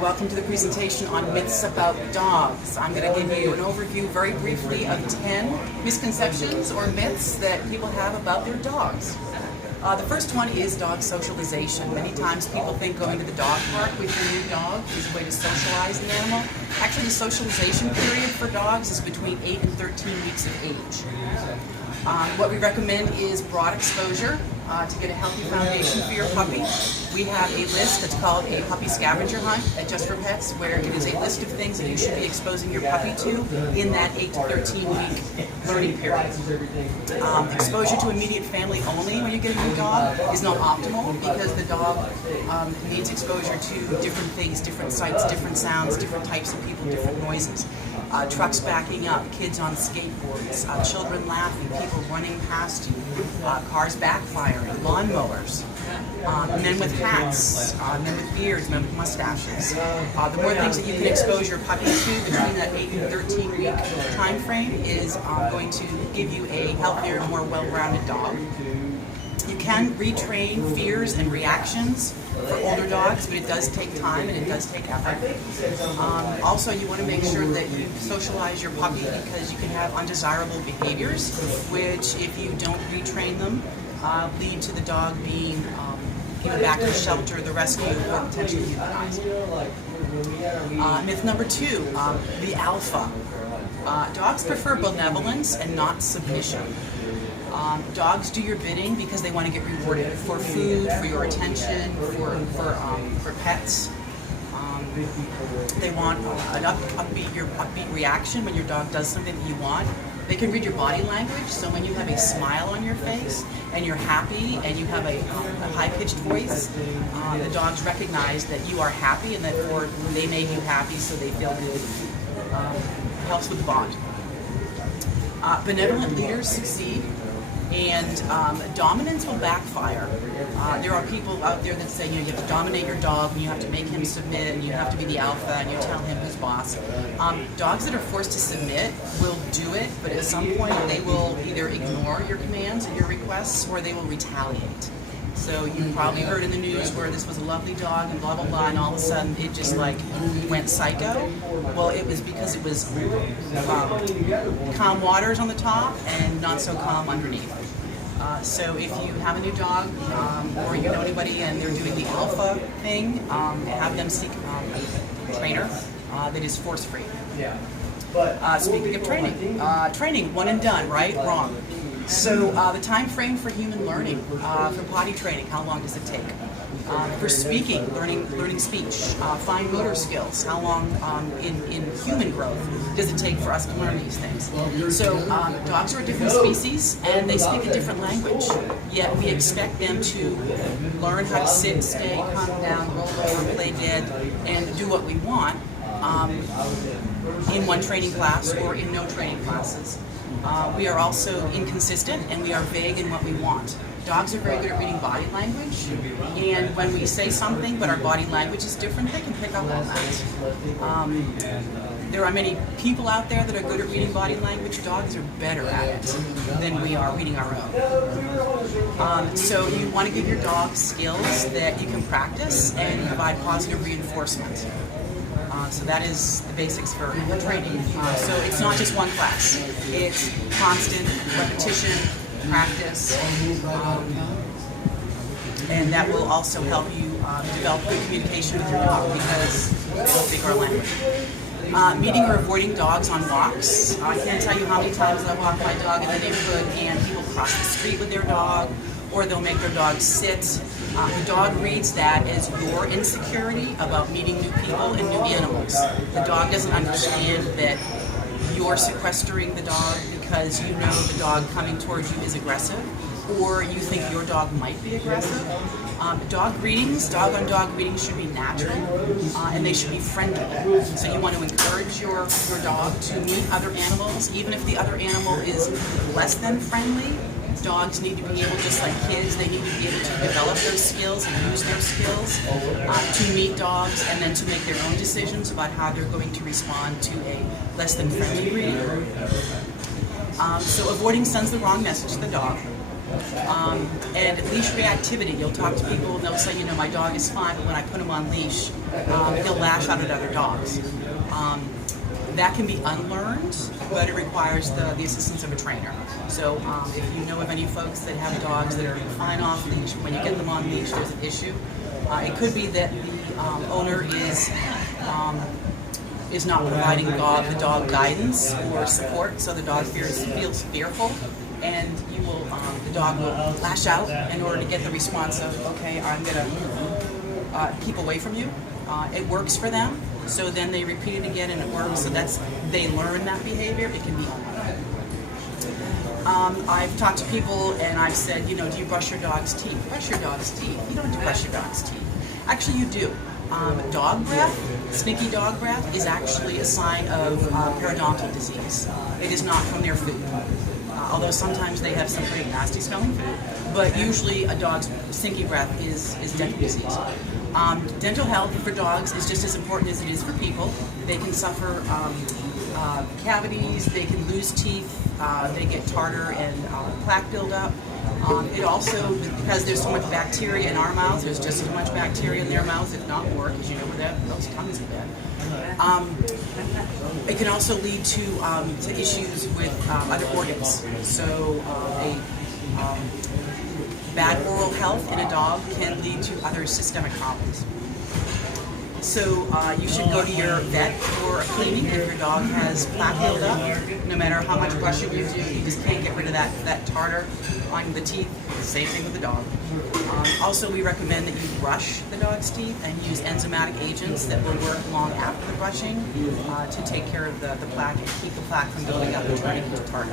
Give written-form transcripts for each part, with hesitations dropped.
Welcome to the presentation on myths about dogs. I'm going to give you an overview very briefly of 10 misconceptions or myths that people have about their dogs. The first one is dog socialization. Many times people think going to the dog park with your new dog is a way to socialize the animal. Actually, the socialization period for dogs is between 8 and 13 weeks of age. What we recommend is broad exposure to get a healthy foundation for your puppy. We have a list that's called a puppy scavenger hunt at Just for Pets, where it is a list of things that you should be exposing your puppy to in that 8 to 13 week learning period. Exposure to immediate family only when you get a new dog is not optimal because the dog needs exposure to different things, different sights, different sounds, different types of people, different noises. Trucks backing up, kids on skateboards, children laughing, people running past you, cars backfiring, lawnmowers, men with hats, men with beards, men with mustaches. The more things that you can expose your puppy to between that 8 and 13 week time frame is going to give you a healthier, more well-rounded dog. You can retrain fears and reactions for older dogs, but it does take time and it does take effort. Also, you want to make sure that you socialize your puppy because you can have undesirable behaviors, which if you don't retrain them, lead to the dog being given back to the shelter, the rescue, or potentially euthanized. Myth number 2, the alpha. Dogs prefer benevolence and not submission. Dogs do your bidding because they want to get rewarded for food, for your attention, for pets. They want an upbeat reaction when your dog does something that you want. They can read your body language, so when you have a smile on your face and you're happy and you have a high-pitched voice, the dogs recognize that you are happy and therefore they made you happy, so they feel good. Helps with the bond. Benevolent leaders succeed, and dominance will backfire. There are people out there that say, you have to dominate your dog and you have to make him submit and you have to be the alpha and you tell him who's boss. Dogs that are forced to submit will do it, but at some point they will either ignore your commands and your requests or they will retaliate. So you probably heard in the news where this was a lovely dog and blah, blah, blah, and all of a sudden it just went psycho. Well, it was because it was calm waters on the top and not so calm underneath. So if you have a new dog or you know anybody and they're doing the alpha thing, have them seek a trainer that is force-free. Speaking of training, one and done, right? Wrong. So the time frame for human learning, for potty training, how long does it take? For speaking, learning speech, fine motor skills, how long in human growth does it take for us to learn these things? So dogs are a different species and they speak a different language, yet we expect them to learn how to sit, stay, calm down, roll over, play dead, and do what we want in one training class or in no training classes. We are also inconsistent and we are vague in what we want. Dogs are very good at reading body language, and when we say something but our body language is different, they can pick up on that. There are many people out there that are good at reading body language. Dogs are better at it than we are reading our own. So you want to give your dog skills that you can practice and provide positive reinforcement. So that is the basics for training. So it's not just one class. It's constant repetition, practice, and that will also help you develop good communication with your dog because they don't speak our language. Meeting or avoiding dogs on walks. I can't tell you how many times I walk my dog in the neighborhood and people cross the street with their dog, or they'll make their dog sit. The dog reads that as your insecurity about meeting new people and new animals. The dog doesn't understand that you're sequestering the dog because you know the dog coming towards you is aggressive, or you think your dog might be aggressive. Dog on-dog greetings should be natural, and they should be friendly. So you want to encourage your dog to meet other animals, even if the other animal is less than friendly. Dogs need to be able, just like kids, they need to be able to develop those skills and use their skills to meet dogs and then to make their own decisions about how they're going to respond to a less than friendly greeting. So avoiding sends the wrong message to the dog. And leash reactivity. You'll talk to people and they'll say, my dog is fine, but when I put him on leash, he'll lash out at other dogs. That can be unlearned, but it requires the assistance of a trainer. So if you know of any folks that have dogs that are fine off leash, when you get them on leash, there's an issue. It could be that the owner is not providing the dog guidance or support, so the dog feels fearful, and the dog will lash out in order to get the response of, okay, I'm gonna keep away from you. It works for them, so then they repeat it again and it works, so they learn that behavior. It can be I've talked to people and I've said, do you brush your dog's teeth? Brush your dog's teeth. You don't have to brush your dog's teeth. Actually, you do. Dog breath, stinky dog breath, is actually a sign of periodontal disease. It is not from their food. Although sometimes they have some pretty nasty smelling food, but usually a dog's stinky breath is dental disease. Dental health for dogs is just as important as it is for people. They can suffer cavities, they can lose teeth, they get tartar and plaque buildup. It also, because there's so much bacteria in our mouths, there's just as much bacteria in their mouths, if not more, because those tongues are bad. It can also lead to issues with other organs. So bad oral health in a dog can lead to other systemic problems. So you should go to your vet for a cleaning if your dog has plaque buildup. No matter how much brushing you do, you just can't get rid of that tartar on the teeth. Same thing with the dog. Also, we recommend that you brush the dog's teeth and use enzymatic agents that will work long after the brushing to take care of the plaque and keep the plaque from building up and turning into tartar.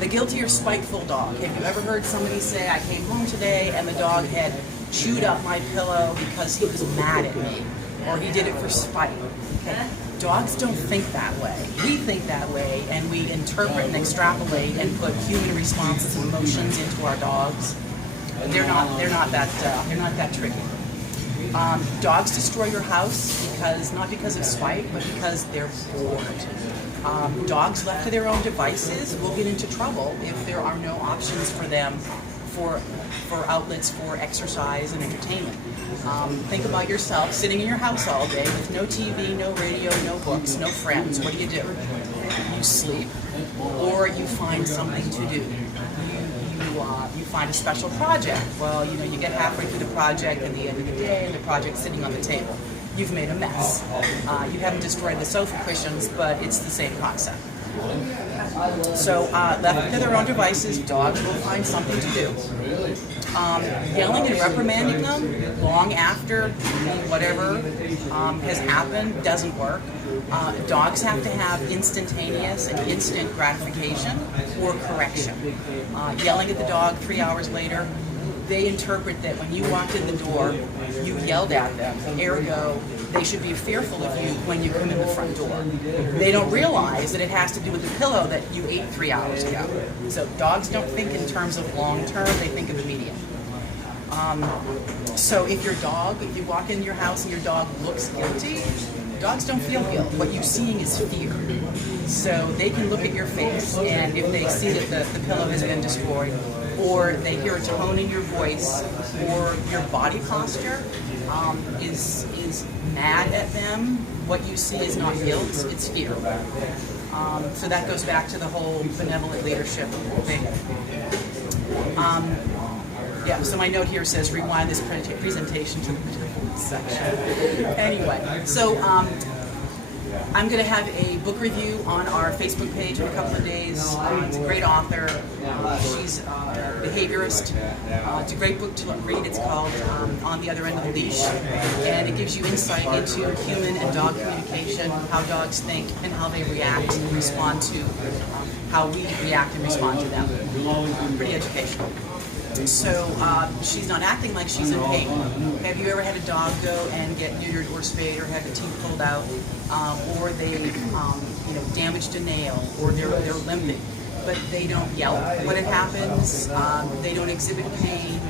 The guilty or spiteful dog. Have you ever heard somebody say, I came home today and the dog had chewed up my pillow because he was mad at me, or he did it for spite? Okay. Dogs don't think that way. We think that way, and we interpret and extrapolate and put human responses and emotions into our dogs. They're not that tricky. Dogs destroy your house not because of spite, but because they're bored. Dogs left to their own devices will get into trouble if there are no options for them for outlets for exercise and entertainment. Think about yourself sitting in your house all day with no TV, no radio, no books, no friends. What do? You sleep, or you find something to do. You find a special project. Well, you get halfway through the project at the end of the day, and the project's sitting on the table. You've made a mess. You haven't destroyed the sofa cushions, but it's the same concept. So left to their own devices, dogs will find something to do. Yelling and reprimanding them long after whatever has happened doesn't work. Dogs have to have instantaneous and instant gratification or correction. Yelling at the dog 3 hours later, they interpret that when you walked in the door, you yelled at them. Ergo, they should be fearful of you when you come in the front door. They don't realize that it has to do with the pillow that you ate 3 hours ago. So dogs don't think in terms of long term, they think of immediate. So if you walk in your house and your dog looks guilty, dogs don't feel guilt. What you're seeing is fear. So they can look at your face, and if they see that the pillow has been destroyed, or they hear a tone in your voice, or your body posture is mad at them, what you see is not guilt, it's fear. So that goes back to the whole benevolent leadership thing. So my note here says rewind this presentation to the benevolent section. Anyway, so I'm going to have a book review on our Facebook page in a couple of days. It's a great author. She's a behaviorist. It's a great book to read. It's called On the Other End of the Leash. And it gives you insight into human and dog communication, how dogs think, and how they react and respond to how we react and respond to them. Pretty educational. So she's not acting like she's in pain. Have you ever had a dog go and get neutered or spayed or had the teeth pulled out, or they damaged a nail, or they're limping, but they don't yell when it happens? They don't exhibit pain.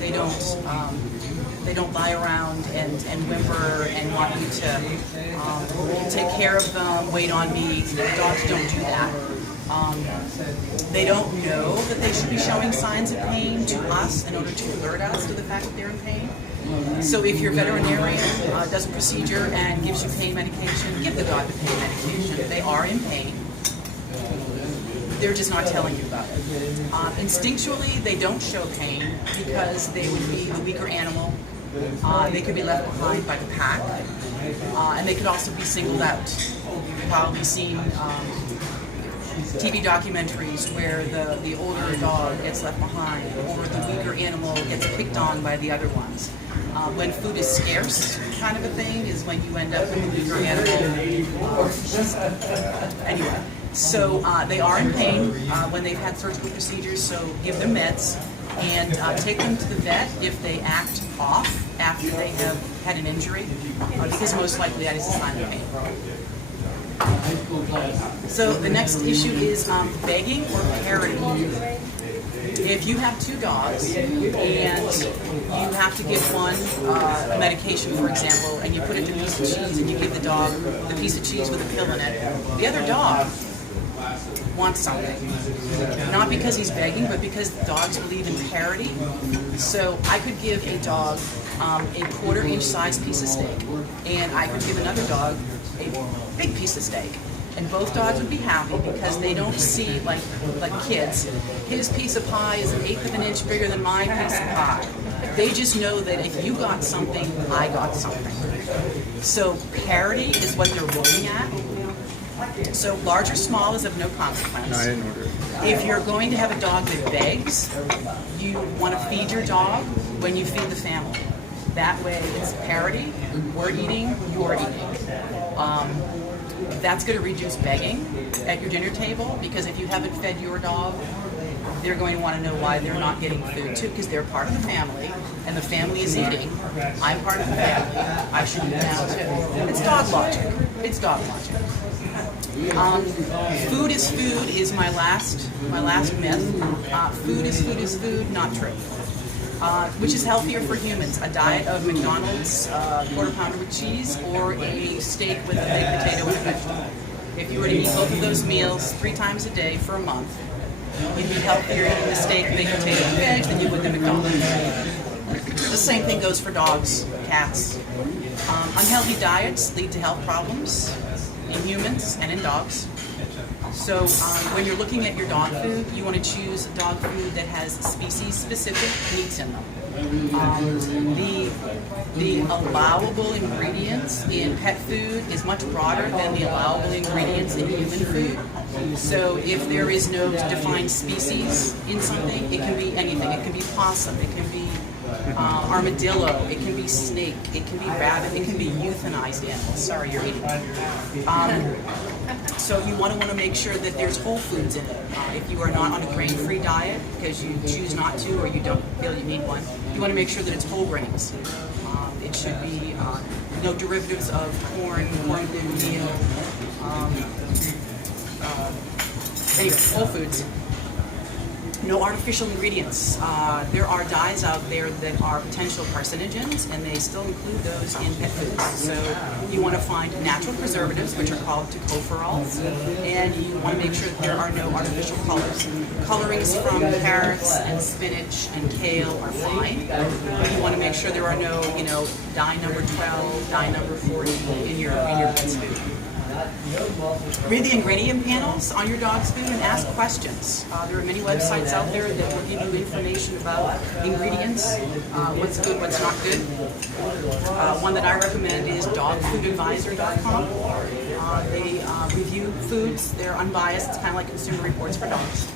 They don't lie around and whimper and want you to take care of them, wait on me. Dogs don't do that. They don't know that they should be showing signs of pain to us in order to alert us to the fact that they're in pain. So if your veterinarian does a procedure and gives you pain medication, give the dog the pain medication. They are in pain. They're just not telling you about it. Instinctually, they don't show pain because they would be a weaker animal. They could be left behind by the pack, and they could also be singled out. You've probably seen TV documentaries where the older dog gets left behind, or the weaker animal gets picked on by the other ones. When food is scarce, kind of a thing, is when you end up with a weaker animal. Anyway, so they are in pain when they've had surgical procedures, so give them meds and take them to the vet if they act off after they have had an injury, because most likely that is a sign of pain. So the next issue is begging or parroting. If you have two dogs and you have to give one a medication, for example, and you put it in a piece of cheese and you give the dog the piece of cheese with a pill in it, the other dog wants something. Not because he's begging, but because dogs believe in parity. So I could give a dog a quarter-inch size piece of steak, and I could give another dog a big piece of steak. And both dogs would be happy because they don't see, like kids, his piece of pie is 1/8 of an inch bigger than my piece of pie. They just know that if you got something, I got something. So parity is what they're looking at. So large or small is of no consequence. No, I didn't order it. If you're going to have a dog that begs, you want to feed your dog when you feed the family. That way it's parity, we're eating, you're eating. That's going to reduce begging at your dinner table, because if you haven't fed your dog, they're going to want to know why they're not getting food too, because they're part of the family, and the family is eating. I'm part of the family. I should eat now too. It's dog logic. It's dog logic. Food is food is my last myth. Food is food, not true. Which is healthier for humans, a diet of McDonald's, quarter pounder with cheese, or a steak with a baked potato and a vegetable. If you were to eat both of those meals 3 times a day for a month, you'd be healthier eating the steak, baked potato, and veg than you would the McDonald's. The same thing goes for dogs, cats. Unhealthy diets lead to health problems in humans and in dogs. So when you're looking at your dog food, you want to choose dog food that has species-specific meats in them. The allowable ingredients in pet food is much broader than the allowable ingredients in human food. So if there is no defined species in something, it can be anything. It can be possum, it can be armadillo, it can be snake, it can be rabbit, it can be euthanized animals. Sorry, you're eating. So you want to make sure that there's whole foods in it. If you are not on a grain-free diet because you choose not to, or you don't feel you need one, you want to make sure that it's whole grains. It should be no derivatives of corn gluten, meal. Anyway, whole foods. No artificial ingredients. There are dyes out there that are potential carcinogens, and they still include those in pet foods. So you want to find natural preservatives, which are called tocopherols, and you want to make sure that there are no artificial colors. Colorings from carrots and spinach and kale are fine, but you want to make sure there are no, dye number 12, dye number 40 in your pet's food. Read the ingredient panels on your dog's food and ask questions. There are many websites out there that will give you information about ingredients, what's good, what's not good. One that I recommend is dogfoodadvisor.com. They review foods. They're unbiased. It's kind of like Consumer Reports for dogs.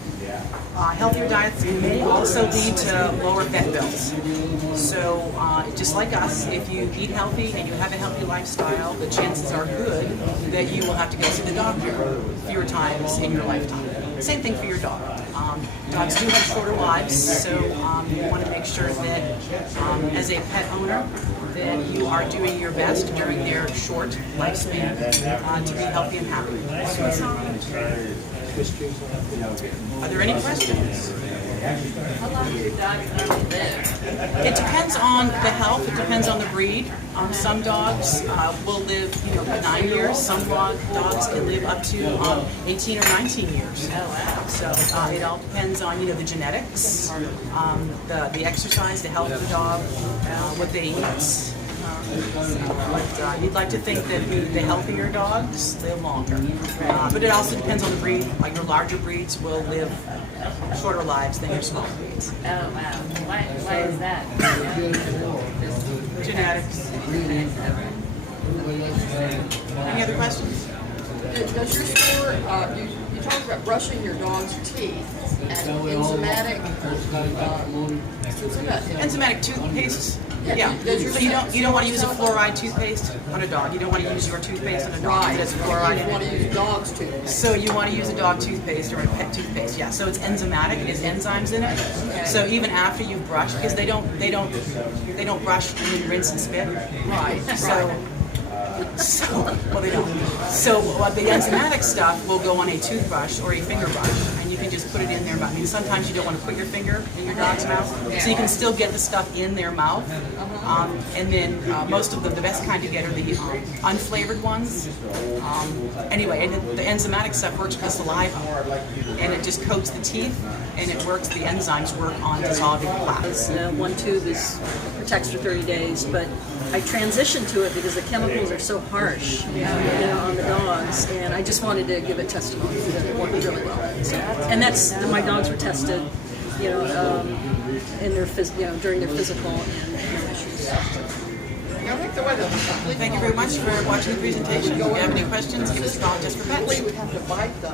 Healthier diets may also lead to lower vet bills. So just like us, if you eat healthy and you have a healthy lifestyle, the chances are good that you will have to go see the doctor fewer times in your lifetime. Same thing for your dog. Dogs do have shorter lives, so you want to make sure that as a pet owner, that you are doing your best during their short lifespan to be healthy and happy. Are there any questions? How long do your dogs normally live? It depends on the health. It depends on the breed. Some dogs will live, 9 years. Some dogs can live up to 18 or 19 years. Oh, wow. So it all depends on, the genetics, the exercise, the health of the dog, what they eat. But you'd like to think that the healthier dogs live longer. But it also depends on the breed. Like your larger breeds will live shorter lives than your smaller breeds. Oh, wow. Why is that? Genetics. Any other questions? Does your store, you talked about brushing your dog's teeth and Enzymatic toothpaste. Yeah. Yeah. Does your So you don't want to use a fluoride toothpaste on a dog. You don't want to use your toothpaste on a dog right? that's fluoride You in want it. to use dog's toothpaste. So you want to use a dog toothpaste or a pet toothpaste. Yeah. So it's enzymatic. It has enzymes in it. Okay. So even after you've brushed, because they don't brush and then rinse and spit. Right. Well, they don't. So the enzymatic stuff will go on a toothbrush or a finger brush, and you can just put it in their mouth. I mean, sometimes you don't want to put your finger in your dog's mouth, so you can still get the stuff in their mouth. And then most of the best kind to get are the unflavored ones. Anyway, and the enzymatic stuff works with the saliva, and it just coats the teeth, and it works. The enzymes work on dissolving plaque. One tube protects for 30 days, but I transitioned to it because the chemicals are so harsh, on the dogs, and I just wanted to give it testimony that it worked really well. So, and my dogs were tested, in their during their physical and no issues. Thank you very much for watching the presentation. If you have any questions, give us a call just for pets. We would have to bite them.